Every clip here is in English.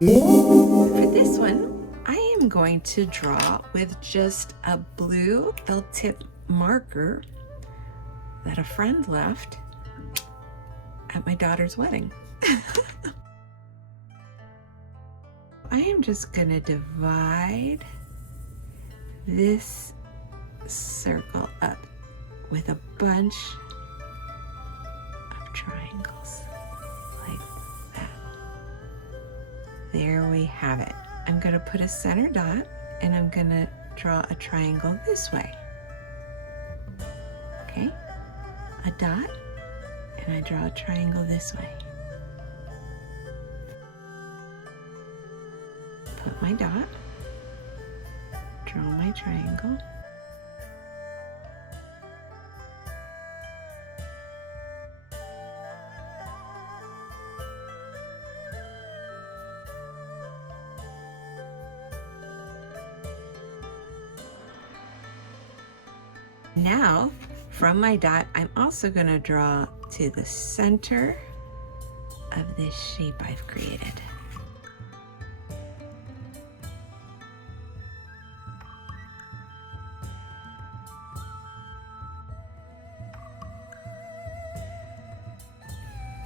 For this one, I am going to draw with just a blue L-tip marker that a friend left at my daughter's wedding. I am just gonna divide this circle up with a bunch of triangles like that. There we have it. I'm gonna put a center dot and I'm gonna draw a triangle this way. Okay, a dot, and I draw a triangle this way. Put my dot, draw my triangle, now from my dot I'm also going to draw to the center of this shape I've created.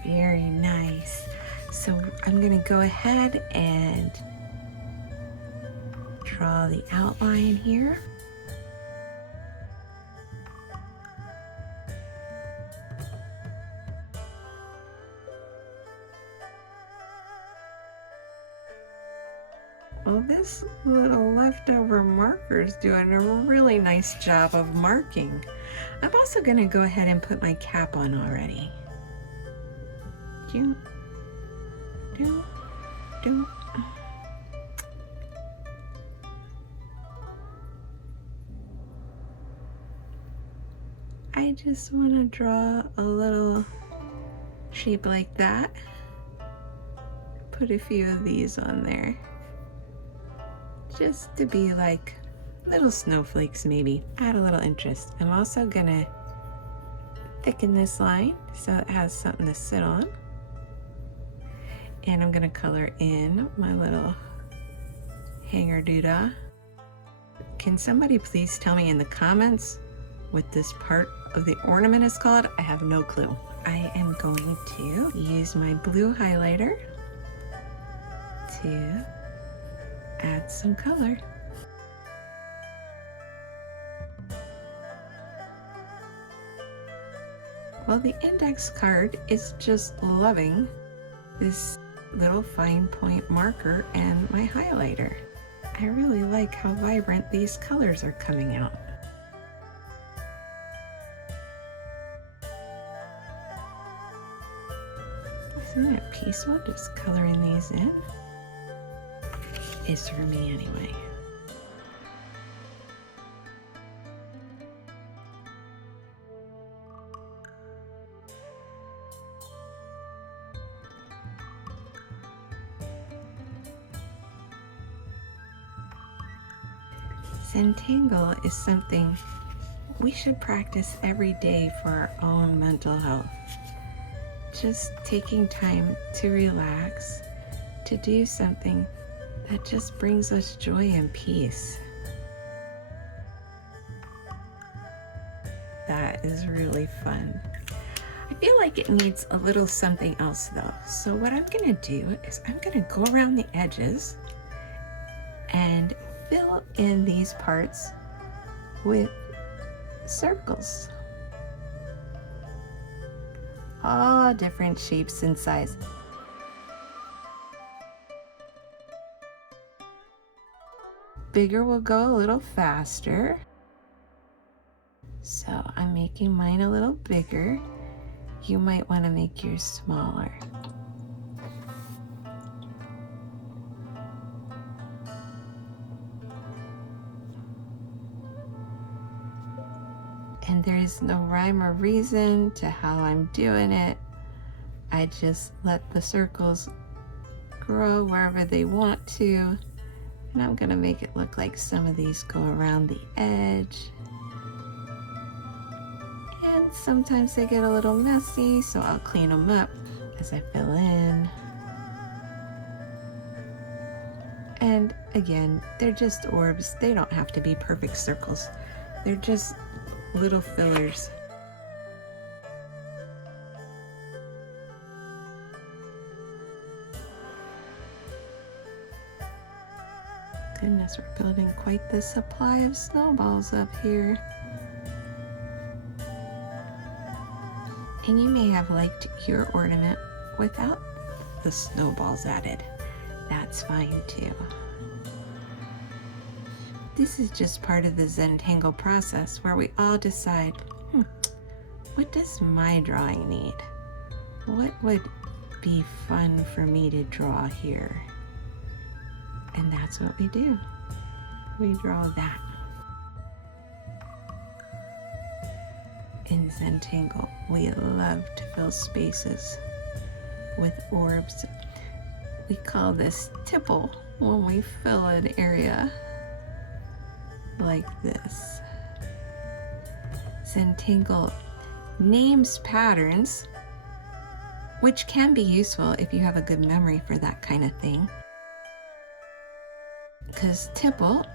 Very nice. So I'm going to go ahead and draw the outline here. Well, this little leftover marker is doing a really nice job of marking. I'm also going to go ahead and put my cap on already. Do. I just want to draw a little shape like that. Put a few of these on there. Just to be like little snowflakes maybe. Add a little interest. I'm also gonna thicken this line so it has something to sit on. And I'm gonna color in my little hanger doodah. Can somebody please tell me in the comments what this part of the ornament is called? I have no clue. I am going to use my blue highlighter to add some color. Well, the index card is just loving this little fine point marker and my highlighter. I really like how vibrant these colors are coming out. Isn't it peaceful just coloring these in? Is for me anyway. Zentangle is something we should practice every day for our own mental health. Just taking time to relax, to do something that just brings us joy and peace. That is really fun. I feel like it needs a little something else though. So what I'm gonna do is I'm gonna go around the edges and fill in these parts with circles. All different shapes and sizes. Bigger will go a little faster. So I'm making mine a little bigger. You might want to make yours smaller. And there is no rhyme or reason to how I'm doing it. I just let the circles grow wherever they want to. And I'm gonna make it look like some of these go around the edge. And sometimes they get a little messy, so I'll clean them up as I fill in. And again, they're just orbs. They don't have to be perfect circles. They're just little fillers. Goodness, we're building quite the supply of snowballs up here. And you may have liked your ornament without the snowballs added. That's fine too. This is just part of the Zentangle process where we all decide, what does my drawing need? What would be fun for me to draw here? And that's what we do. We draw that. In Zentangle, we love to fill spaces with orbs. We call this tipple when we fill an area like this. Zentangle names patterns, which can be useful if you have a good memory for that kind of thing. Because tipple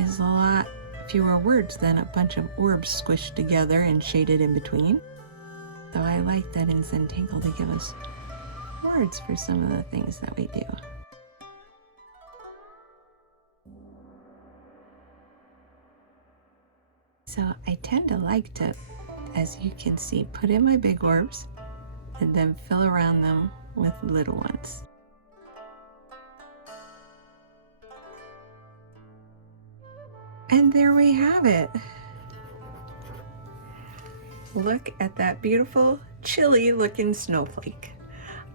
is a lot fewer words than a bunch of orbs squished together and shaded in between. Though I like that in Zentangle they give us words for some of the things that we do. So I tend to like to, as you can see, put in my big orbs and then fill around them with little ones. And there we have it. Look at that beautiful, chilly looking snowflake.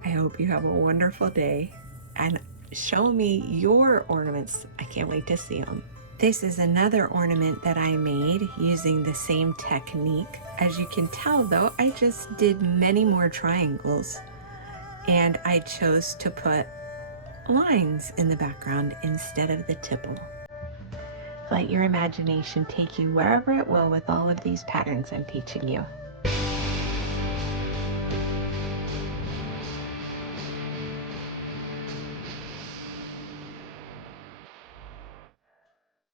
I hope you have a wonderful day and show me your ornaments. I can't wait to see them. This is another ornament that I made using the same technique. As you can tell though, I just did many more triangles and I chose to put lines in the background instead of the tipple. Let your imagination take you wherever it will with all of these patterns I'm teaching you.